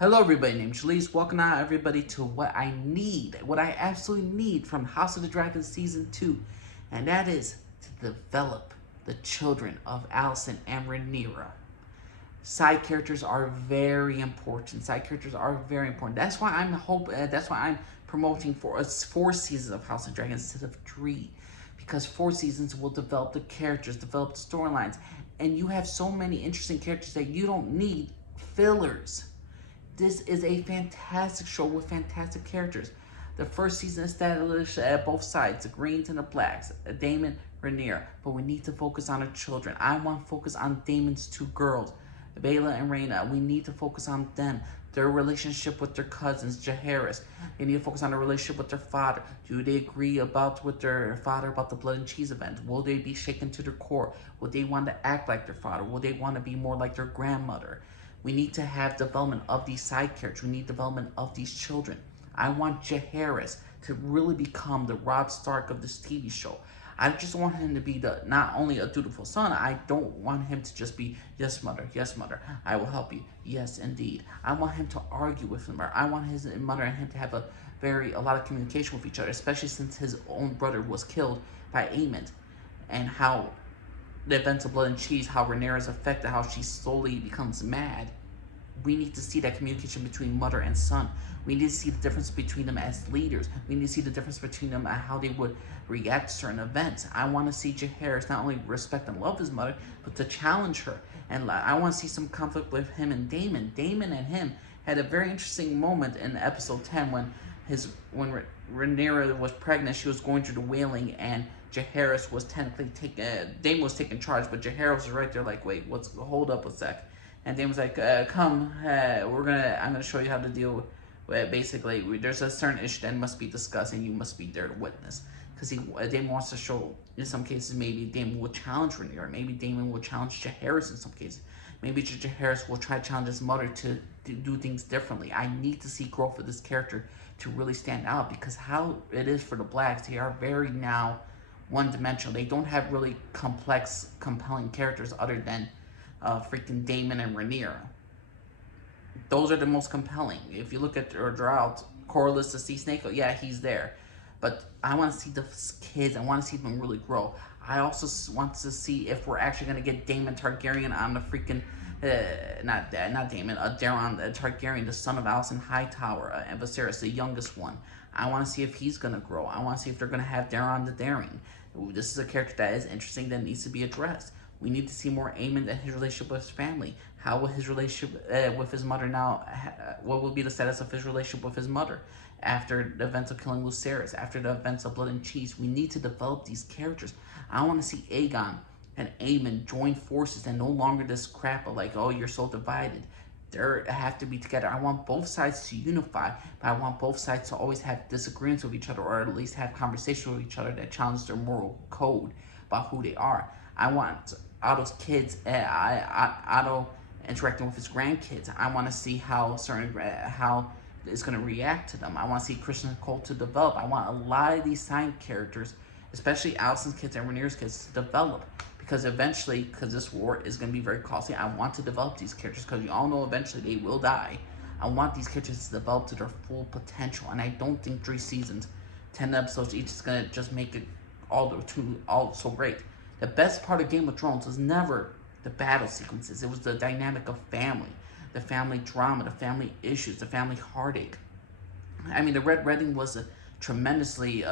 Hello everybody, named Shalise. Welcome now everybody to what I absolutely need from House of the Dragon Season 2. And that is to develop the children of Alicent and Rhaenyra. Side characters are very important. That's why I'm promoting for us 4 seasons of House of Dragon instead of 3. Because 4 seasons will develop the characters, develop the storylines. And you have so many interesting characters that you don't need fillers. This is a fantastic show with fantastic characters. The first season established both sides, the Greens and the Blacks, Daemon, Rhaenyra. But we need to focus on the children. I want to focus on Daemon's 2 girls, Baela and Rhaena. We need to focus on them. Their relationship with their cousins, Jaehaerys. They need to focus on their relationship with their father. Do they agree with their father about the blood and cheese event? Will they be shaken to their core? Will they want to act like their father? Will they want to be more like their grandmother? We need to have development of these side characters. We need development of these children. I want Jaehaerys to really become the Robb Stark of this TV show. I just want him to be not only a dutiful son. I don't want him to just be, yes mother, I will help you, yes indeed. I want him to argue with him. I want his mother and him to have a lot of communication with each other, especially since his own brother was killed by Aemond, and how the events of Blood and Cheese, how Rhaenyra is affected, how she slowly becomes mad. We need to see that communication between mother and son. We need to see the difference between them as leaders. We need to see the difference between them and how they would react to certain events. I want to see Jaehaerys not only respect and love his mother, but to challenge her. And I want to see some conflict with him and Daemon. Daemon and him had a very interesting moment in episode 10 when Rhaenyra was pregnant. She was going through the wailing, and Jaehaerys was Daemon was taking charge, but Jaehaerys was right there like, wait, hold up a sec. And Daemon was like, come, I'm gonna show you how to deal with, basically, there's a certain issue that must be discussed and you must be there to witness. Because Daemon wants to show, in some cases, maybe Daemon will challenge Rhaenyra, maybe Daemon will challenge Jaehaerys in some cases. Maybe Jaehaerys will try to challenge his mother to do things differently. I need to see growth of this character to really stand out, because how it is for the Blacks, they are very now one-dimensional. They don't have really complex, compelling characters other than freaking Daemon and Rhaenyra. Those are the most compelling. If you look at or draw out Corlys the Sea Snake, yeah, he's there. But I want to see the kids. I want to see them really grow. I also want to see if we're actually going to get Daemon Targaryen on the freaking, not Daemon, Daeron Targaryen, the son of Alicent Hightower, and Viserys, the youngest one. I want to see if he's going to grow. I want to see if they're going to have Daeron the Daring. This is a character that is interesting, that needs to be addressed. We need to see more Aemond and his relationship with his family. How will his relationship with his mother now, what will be the status of his relationship with his mother after the events of killing Lucerys, after the events of Blood and Cheese? We need to develop these characters. I want to see Aegon and Aemond join forces and no longer this crap of like, oh, you're so divided. They have to be together. I want both sides to unify, but I want both sides to always have disagreements with each other, or at least have conversations with each other that challenge their moral code about who they are. I want Otto's kids, Otto interacting with his grandkids. I want to see how it's going to react to them. I want to see Christian and Cole to develop. I want a lot of these side characters, especially Alicent's kids and Rhaenyra's kids, to develop. Because eventually, because this war is going to be very costly, I want to develop these characters, because you all know eventually they will die. I want these characters to develop to their full potential, and I don't think 3 seasons, 10 episodes each is going to just make it all so great. The best part of Game of Thrones was never the battle sequences. It was the dynamic of family, the family drama, the family issues, the family heartache. I mean, the Red Wedding was a tremendously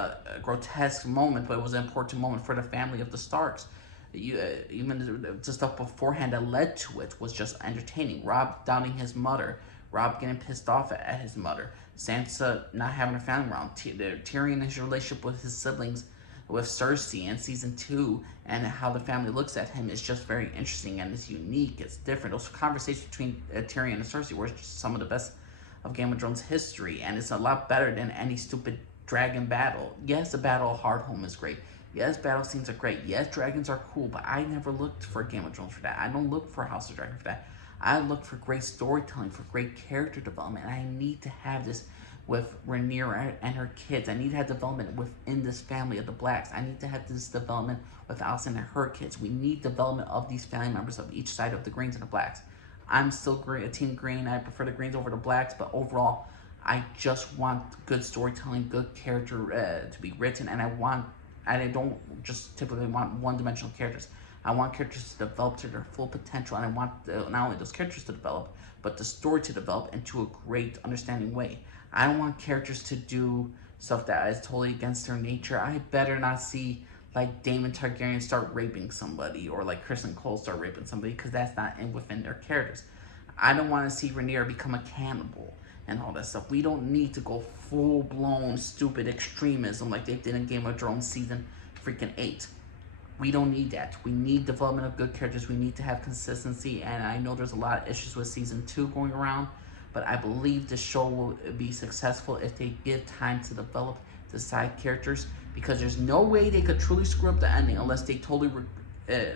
grotesque moment, but it was an important moment for the family of the Starks. Even the stuff beforehand that led to it was just entertaining. Robb doubting his mother, Robb getting pissed off at his mother, Sansa not having her family around, Tyrion and his relationship with his siblings, with Cersei in season 2, and how the family looks at him is just very interesting, and it's unique, it's different. Those conversations between Tyrion and Cersei were just some of the best of Game of Thrones history, and it's a lot better than any stupid dragon battle. Yes, the Battle of Hardhome is great. Yes, battle scenes are great. Yes, dragons are cool, but I never looked for Game of Thrones for that. I don't look for House of Dragon for that. I look for great storytelling, for great character development, and I need to have this with Rhaenyra and her kids. I need to have development within this family of the Blacks. I need to have this development with Alicent and her kids. We need development of these family members of each side of the Greens and the Blacks. I'm still a team green. I prefer the greens over the blacks, but overall, I just want good storytelling, good character to be written, and I don't just typically want one-dimensional characters. I want characters to develop to their full potential, and I want not only those characters to develop, but the story to develop into a great, understanding way. I don't want characters to do stuff that is totally against their nature. I better not see like Daemon Targaryen start raping somebody, or like Kristen Cole start raping somebody, because that's not within their characters. I don't want to see Rhaenyra become a cannibal and all that stuff. We don't need to go full-blown stupid extremism like they did in Game of Thrones season freaking 8. We don't need that. We need development of good characters. We need to have consistency, and I know there's a lot of issues with season 2 going around, but I believe this show will be successful if they give time to develop the side characters, because there's no way they could truly screw up the ending unless they totally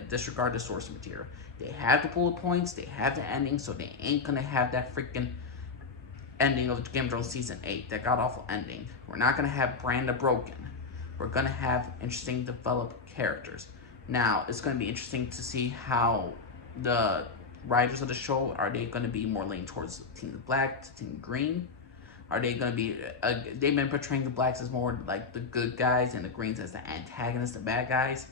disregard the source material. They have the bullet points, they have the ending, so they ain't gonna have that freaking ending of Game of Thrones season 8, that god awful ending. We're not gonna have Branda broken. We're gonna have interesting developed characters. Now, it's gonna be interesting to see how the writers of the show, are they gonna be more leaning towards Team Black to Team Green? Are they gonna be, they've been portraying the blacks as more like the good guys and the greens as the antagonists, the bad guys.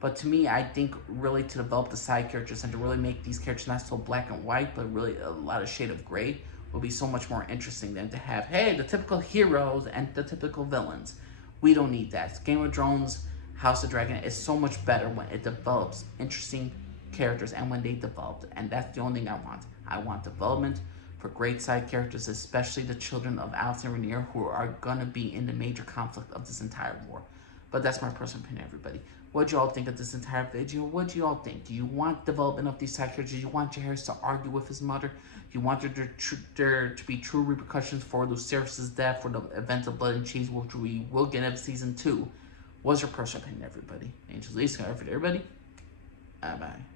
But to me, I think really to develop the side characters and to really make these characters not so black and white, but really a lot of shade of gray, will be so much more interesting than to have, hey, the typical heroes and the typical villains. We don't need that. Game of Thrones, House of Dragon is so much better when it develops interesting characters and when they develop. And that's the only thing I want. I want development for great side characters, especially the children of Alicent and Rhaenyra, who are going to be in the major conflict of this entire war. But that's my personal opinion, everybody. What do y'all think of this entire video? What do y'all think? Do you want development of these side characters? Do you want Jaehaerys to argue with his mother? Do you want there to be true repercussions for Lucerys' death, for the events of Blood and Cheese, which we will get in season 2? What's your personal opinion, everybody? Angels Lisa, everybody. Bye-bye.